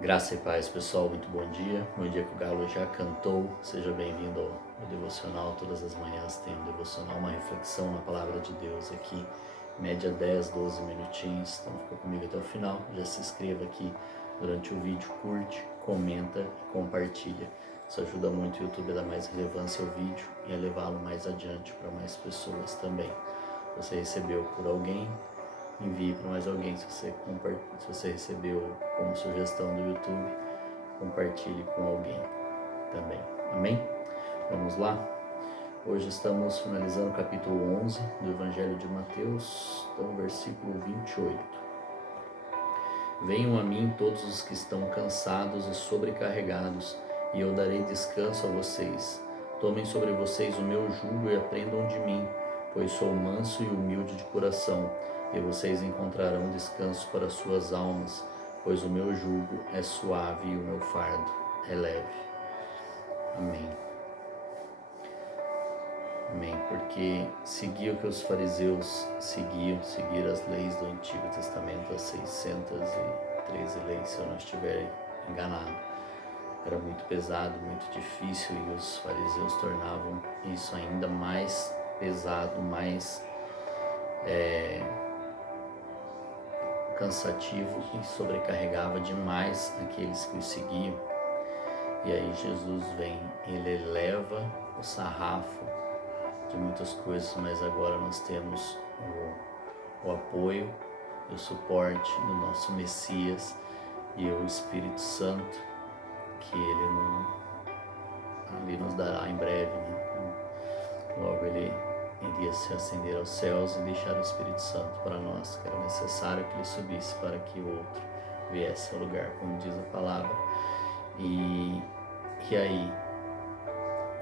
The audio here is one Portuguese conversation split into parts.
Graça e paz, pessoal, muito bom dia. Bom dia que o Galo já cantou. Seja bem-vindo ao devocional. Todas as manhãs tem um devocional, uma reflexão na palavra de Deus aqui, média 10, 12 minutinhos. Então fica comigo até o final. Já se inscreva aqui durante o vídeo, curte, comenta e compartilha. Isso ajuda muito o YouTube a dar mais relevância ao vídeo e a levá-lo mais adiante para mais pessoas também. Se você recebeu por alguém, envie para mais alguém. Se você recebeu como sugestão do YouTube, compartilhe com alguém também. Amém? Vamos lá? Hoje estamos finalizando o capítulo 11 do Evangelho de Mateus, então versículo 28. Venham a mim todos os que estão cansados e sobrecarregados, e eu darei descanso a vocês. Tomem sobre vocês o meu jugo e aprendam de mim, pois sou manso e humilde de coração, e vocês encontrarão descanso para suas almas, pois o meu jugo é suave e o meu fardo é leve. Amém. Amém. Porque seguir o que os fariseus seguiam, seguir as leis do Antigo Testamento, as 613 leis, se eu não estiver enganado, era muito pesado, muito difícil, e os fariseus tornavam isso ainda mais pesado, mais cansativo, e sobrecarregava demais aqueles que o seguiam. E aí Jesus vem, ele eleva o sarrafo de muitas coisas, mas agora nós temos o apoio e o suporte do nosso Messias e o Espírito Santo, que ele ali nos dará em breve, né? Logo ele iria se ascender aos céus e deixar o Espírito Santo para nós, que era necessário que ele subisse para que o outro viesse ao lugar, como diz a palavra. E aí,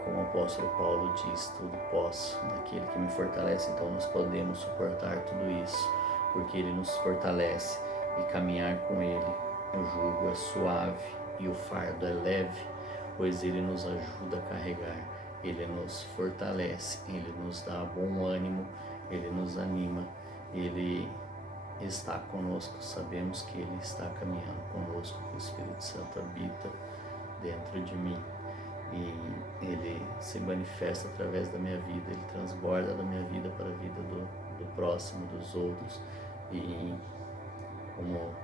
como o apóstolo Paulo diz, tudo posso naquele que me fortalece. Então nós podemos suportar tudo isso, porque ele nos fortalece, e caminhar com ele. O jugo é suave e o fardo é leve, pois ele nos ajuda a carregar, ele nos fortalece, ele nos dá bom ânimo, ele nos anima, ele está conosco. Sabemos que ele está caminhando conosco, que o Espírito Santo habita dentro de mim, e ele se manifesta através da minha vida, ele transborda da minha vida para a vida do próximo, dos outros. E como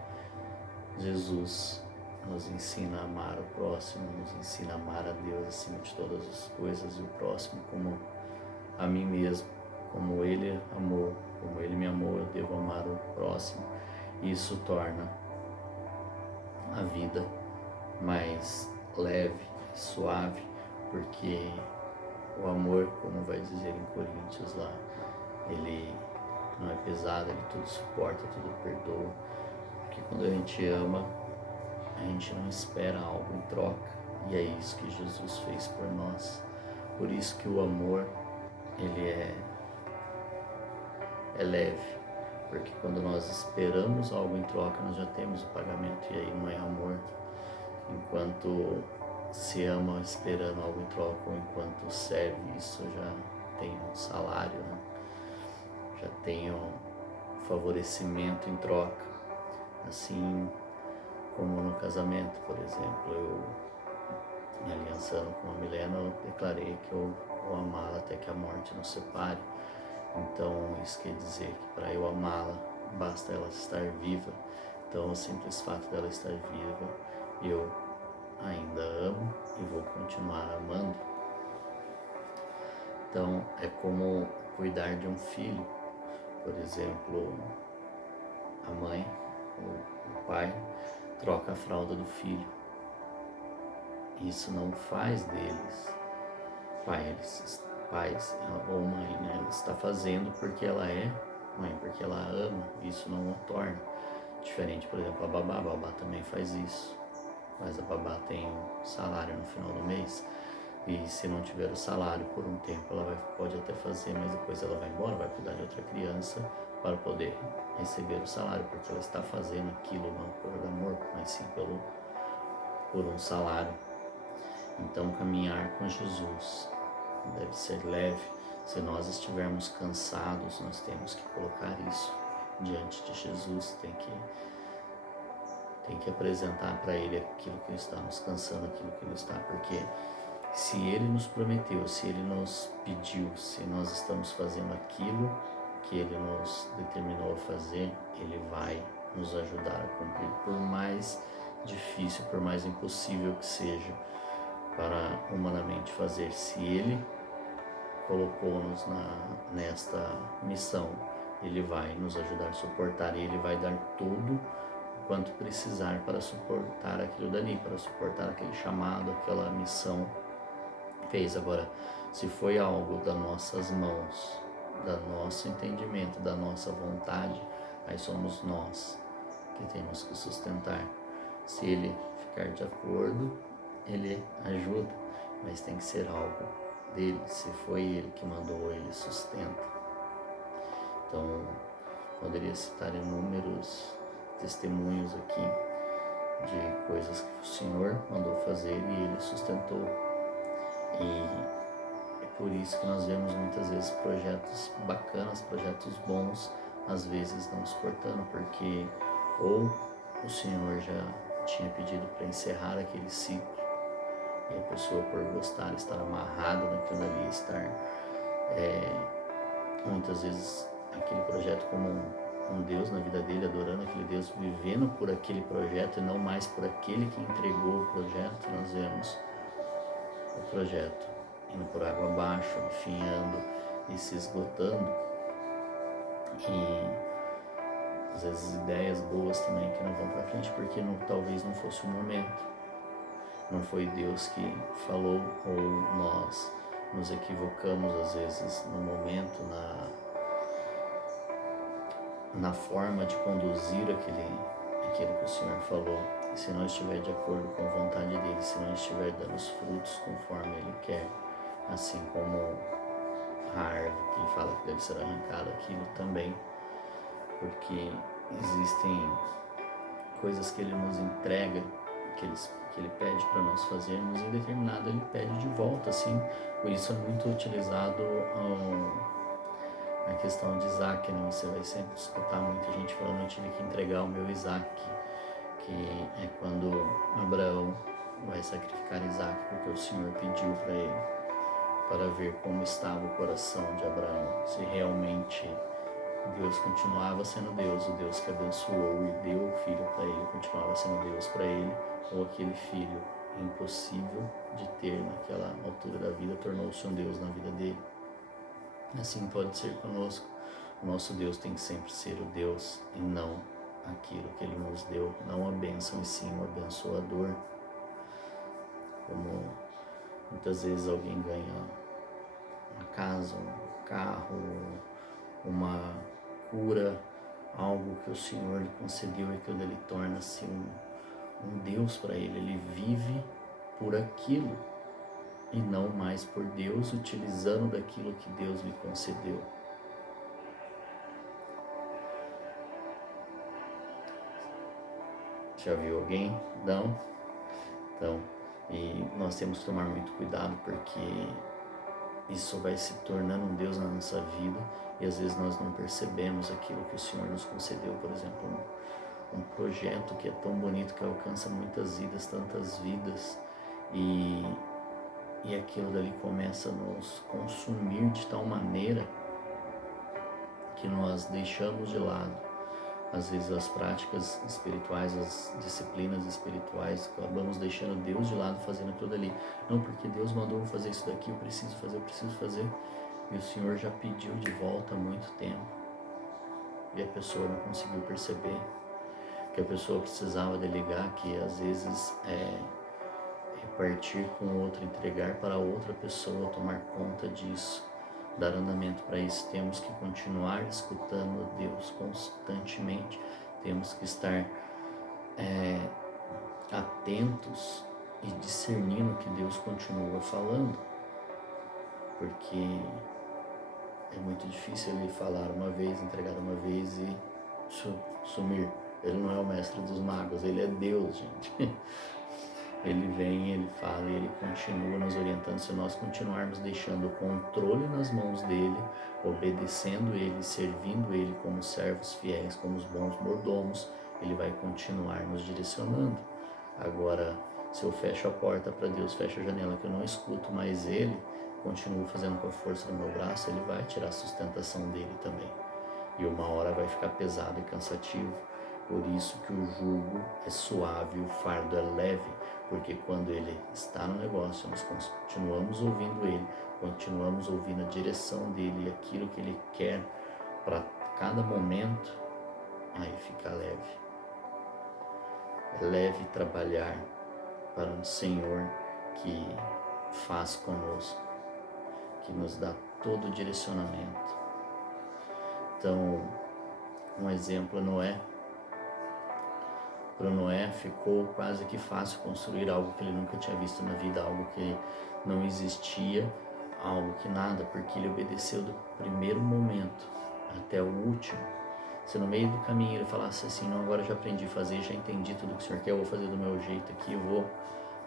Jesus nos ensina a amar o próximo, nos ensina a amar a Deus acima de todas as coisas, e o próximo como a mim mesmo, como ele amou, como ele me amou, eu devo amar o próximo. Isso torna a vida mais leve, suave, porque o amor, como vai dizer em Coríntios lá, ele não é pesado, ele tudo suporta, tudo perdoa, porque quando a gente ama, a gente não espera algo em troca, e é isso que Jesus fez por nós. Por isso que o amor, ele é leve, porque quando nós esperamos algo em troca, nós já temos o pagamento, e aí não é amor. Enquanto se ama esperando algo em troca, ou enquanto serve, isso já tem um salário, né? Já tem um favorecimento em troca. Assim como no casamento, por exemplo, eu me aliançando com a Milena, eu declarei que eu vou amá-la até que a morte nos separe. Então isso quer dizer que para eu amá-la, basta ela estar viva. Então o simples fato dela estar viva, eu ainda amo e vou continuar amando. Então é como cuidar de um filho. Por exemplo, a mãe ou o pai troca a fralda do filho. Isso não faz deles pais ou mãe, né? Ela está fazendo porque ela é mãe, porque ela ama. Isso não o torna diferente. Por exemplo, a babá também faz isso, mas a babá tem um salário no final do mês, e se não tiver o salário por um tempo, ela pode até fazer, mas depois ela vai embora, vai cuidar de outra criança para poder receber o salário, porque ela está fazendo aquilo não por amor, mas sim por um salário. Então caminhar com Jesus deve ser leve. Se nós estivermos cansados, nós temos que colocar isso diante de Jesus, tem que tem que apresentar para Ele aquilo que está nos cansando, aquilo que Ele está, porque se Ele nos prometeu, se Ele nos pediu, se nós estamos fazendo aquilo que Ele nos determinou a fazer, Ele vai nos ajudar a cumprir, por mais difícil, por mais impossível que seja para humanamente fazer. Se Ele colocou-nos nesta missão, Ele vai nos ajudar a suportar, e Ele vai dar tudo o quanto precisar para suportar aquilo dali, para suportar aquele chamado, aquela missão fez. Agora, se foi algo das nossas mãos, do nosso entendimento, da nossa vontade, aí somos nós que temos que sustentar. Se Ele ficar de acordo, Ele ajuda, mas tem que ser algo dele. Se foi Ele que mandou, Ele sustenta. Então, poderia citar inúmeros testemunhos aqui de coisas que o Senhor mandou fazer e Ele sustentou. E é por isso que nós vemos muitas vezes projetos bacanas, projetos bons, às vezes não suportando, porque ou o Senhor já tinha pedido para encerrar aquele ciclo, e a pessoa, por gostar, estar amarrada naquilo ali, estar muitas vezes aquele projeto como um Deus na vida dele, adorando aquele Deus, vivendo por aquele projeto e não mais por aquele que entregou o projeto. Nós vemos o projeto indo por água abaixo, enfinhando e se esgotando, e às vezes ideias boas também que não vão para frente porque talvez não fosse o momento, não foi Deus que falou, ou nós nos equivocamos às vezes no momento, na forma de conduzir aquilo que o Senhor falou. E se não estiver de acordo com a vontade dele, se não estiver dando os frutos conforme ele quer, assim como a árvore que ele fala que deve ser arrancada, aquilo também, porque existem coisas que ele nos entrega, que ele pede para nós fazermos, e em determinado ele pede de volta, assim. Por isso é muito utilizado a questão de Isaac, né? Você vai sempre escutar muita gente falando: eu tive que entregar o meu Isaac, que é quando Abraão vai sacrificar Isaac, porque o Senhor pediu para ele, para ver como estava o coração de Abraão, se realmente Deus continuava sendo Deus, o Deus que abençoou e deu o filho para ele, continuava sendo Deus para ele, ou aquele filho impossível de ter naquela altura da vida tornou-se um Deus na vida dele. Assim pode ser conosco. O nosso Deus tem que sempre ser o Deus e não aquilo que Ele nos deu, não a bênção e sim o abençoador. Como muitas vezes alguém ganha uma casa, um carro, uma cura, algo que o Senhor lhe concedeu, e que ele torna-se um Deus para ele. Ele vive por aquilo e não mais por Deus, utilizando daquilo que Deus lhe concedeu. Já viu alguém? Não? Então, e nós temos que tomar muito cuidado, porque isso vai se tornando um Deus na nossa vida, e às vezes nós não percebemos aquilo que o Senhor nos concedeu. Por exemplo, um projeto que é tão bonito, que alcança muitas vidas, tantas vidas, e aquilo dali começa a nos consumir de tal maneira que nós deixamos de lado, às vezes, as práticas espirituais, as disciplinas espirituais, acabamos deixando Deus de lado, fazendo aquilo dali. Não, porque Deus mandou eu fazer isso daqui, eu preciso fazer, e o Senhor já pediu de volta há muito tempo, e a pessoa não conseguiu perceber que a pessoa precisava delegar, que às vezes repartir com outra, entregar para outra pessoa tomar conta disso, dar andamento para isso. Temos que continuar escutando a Deus constantemente, temos que estar atentos e discernindo o que Deus continua falando, porque é muito difícil Ele falar uma vez, entregar uma vez e sumir. Ele não é o mestre dos magos, Ele é Deus, gente. Ele vem, Ele fala e Ele continua nos orientando. Se nós continuarmos deixando o controle nas mãos dEle, obedecendo Ele, servindo Ele como servos fiéis, como os bons mordomos, Ele vai continuar nos direcionando. Agora, se eu fecho a porta para Deus, fecho a janela que eu não escuto mais Ele, continuo fazendo com a força do meu braço, Ele vai tirar a sustentação dele também. E uma hora vai ficar pesado e cansativo. Por isso que o jugo é suave, o fardo é leve, porque quando Ele está no negócio, nós continuamos ouvindo Ele, continuamos ouvindo a direção dEle e aquilo que Ele quer para cada momento, aí fica leve. É leve trabalhar para um Senhor que faz conosco, que nos dá todo o direcionamento. Então, um exemplo é Noé. Para Noé ficou quase que fácil construir algo que ele nunca tinha visto na vida, algo que não existia, algo que nada, porque ele obedeceu do primeiro momento até o último. Se no meio do caminho ele falasse assim, não, agora já aprendi a fazer, já entendi tudo que o Senhor quer, eu vou fazer do meu jeito aqui, eu vou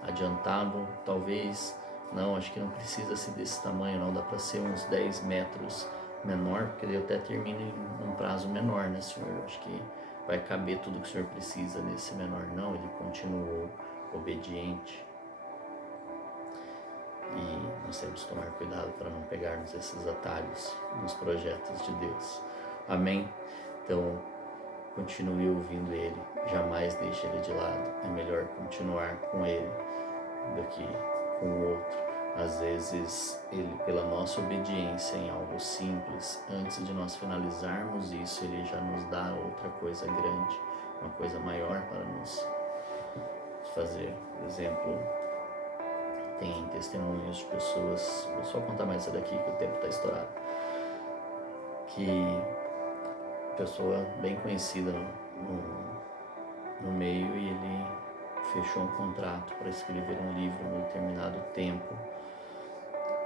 adiantar, talvez, não, acho que não precisa ser desse tamanho, não, dá para ser uns 10 metros menor, porque eu até termino em um prazo menor, né, Senhor? Eu acho que vai caber tudo que o Senhor precisa nesse menor. Não, ele continuou obediente. E nós temos que tomar cuidado para não pegarmos esses atalhos nos projetos de Deus. Amém? Então, continue ouvindo Ele, jamais deixe Ele de lado. É melhor continuar com Ele do que com o outro. Às vezes, Ele, pela nossa obediência em algo simples, antes de nós finalizarmos isso, Ele já nos dá outra coisa grande, uma coisa maior para nos fazer. Por exemplo, tem testemunhos de pessoas, vou só contar mais essa daqui que o tempo está estourado, que pessoa bem conhecida no meio, e ele fechou um contrato para escrever um livro num determinado tempo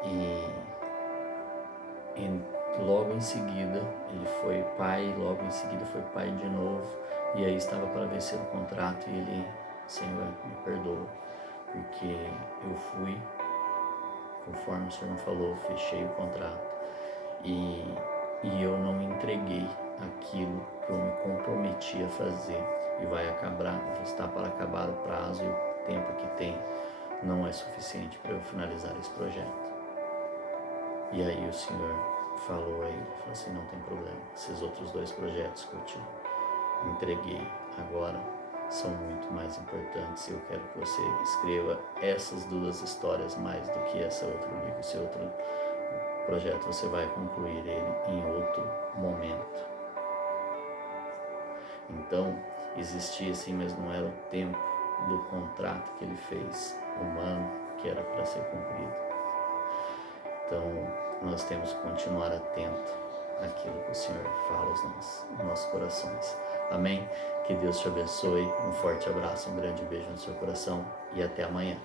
e logo em seguida ele foi pai, logo em seguida foi pai de novo, e aí estava para vencer o contrato e ele, Senhor, me perdoa, porque eu fui, conforme o Senhor me falou, fechei o contrato e eu não entreguei aquilo que eu me comprometi a fazer, e está para acabar o prazo, e o tempo que tem não é suficiente para eu finalizar esse projeto. E aí o Senhor falou a ele, falou assim, não tem problema, esses outros 2 projetos que eu te entreguei agora são muito mais importantes, e eu quero que você escreva essas 2 histórias mais do que esse outro livro. Esse outro projeto você vai concluir ele em outro momento. Então, existia sim, mas não era o tempo do contrato que ele fez, humano, que era para ser cumprido. Então, nós temos que continuar atento àquilo que o Senhor fala aos nossos corações. Amém? Que Deus te abençoe. Um forte abraço, um grande beijo no seu coração e até amanhã.